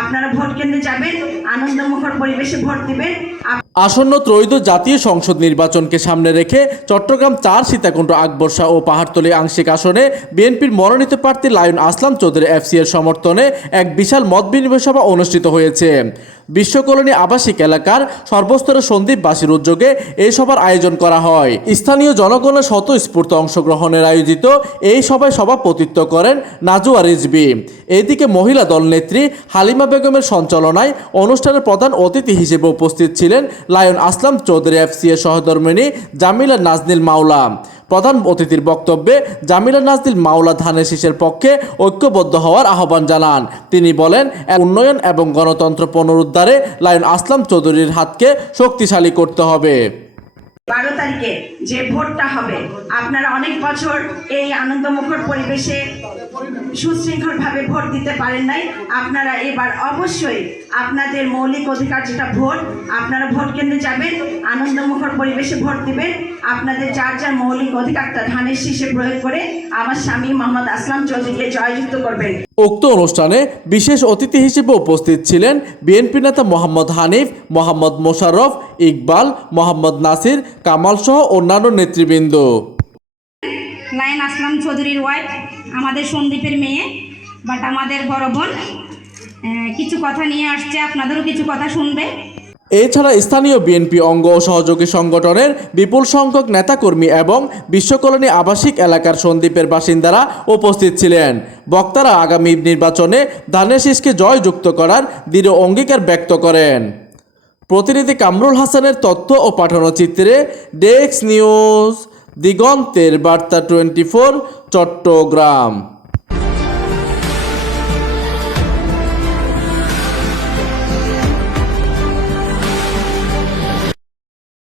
আপনারা ভোট কেন্দ্রে যাবেন, আনন্দমুখর পরিবেশে ভোট দিবেন। আসন্ন ত্রয়োদশ জাতীয় সংসদ নির্বাচনকে সামনে রেখে চট্টগ্রাম চার সীতাকুণ্ড আকবরশা ও পাহাড়তলী আংশিক আসনে বিএনপির মনোনীত প্রার্থী লায়ন আসলাম চৌধুরী এফসি এর সমর্থনে এক বিশাল মত বিনিময় সভা অনুষ্ঠিত হয়েছে। বিশ্বকলোনি আবাসিক এলাকার সর্বস্তরের সন্দীপবাসীর উদ্যোগে এই সভার আয়োজন করা হয়। স্থানীয় জনগণের স্বতঃস্ফূর্ত অংশগ্রহণের আয়োজিত এই সভায় সভাপতিত্ব করেন নাজুয়া রিজবি এদিকে মহিলা দলনেত্রী হালিমা বেগমের সঞ্চালনায় অনুষ্ঠানের প্রধান অতিথি হিসেবে উপস্থিত ছিলেন লায়ন আসলাম চৌধুরী এফসি এর সহধর্মিনী জামিলা নাজনীল মাওলা। প্রধান অতিথির বক্তব্যে জামিলা নাজদিল মাওলা ধানের শীষের পক্ষে ঐক্যবদ্ধ হওয়ার আহ্বান জানান। তিনি বলেন উন্নয়ন এবং গণতন্ত্র পুনরুদ্ধারে লায়ন আসলাম চৌধুরীর হাতকে শক্তিশালী করতে হবে। বারো তারিখে যে ভোটটা হবে, আপনারা অনেক বছর এই আনন্দমুখর পরিবেশে সুশৃঙ্খলভাবে ভোট দিতে পারেন নাই। আপনারা এবার অবশ্যই আপনাদের মৌলিক অধিকার যেটা ভোট, আপনারা ভোট কেন্দ্রে যাবেন, আনন্দমুখর পরিবেশে ভোট দিবেন। আপনাদের যার যার মৌলিক অধিকারটা ধানের শীষে প্রয়োগ করে আমার স্বামী মোহাম্মদ আসলাম চৌধুরীকে জয়যুক্ত করবেন। উক্ত অনুষ্ঠানে বিশেষ অতিথি হিসেবে উপস্থিত ছিলেন বিএনপি নেতা মোহাম্মদ হানিফ, মোহাম্মদ মোশাররফ ইকবাল মোহাম্মদ নাসির কামাল সহ অন্যান্য নেতৃবৃন্দ। লায়ন আসলাম চৌধুরীর ওয়াইফ আমাদের সন্দীপের মেয়ে বাট আমাদের বড় বোন। কিছু কথা নিয়ে আসছে আপনাদেরও কিছু কথা শুনবে। এছাড়া স্থানীয় বিএনপি অঙ্গ ও সহযোগী সংগঠনের বিপুল সংখ্যক নেতাকর্মী এবং বিশ্বকলোনি আবাসিক এলাকার সন্দ্বীপের বাসিন্দারা উপস্থিত ছিলেন। বক্তারা আগামী নির্বাচনে ধানের শীষকে জয়যুক্ত করার দৃঢ় অঙ্গীকার ব্যক্ত করেন। প্রতিনিধি কামরুল হাসানের তথ্য ও পাঠানো চিত্রে ডেস্ক নিউজ দিগন্তের বার্তা টোয়েন্টি ফোর চট্টগ্রাম।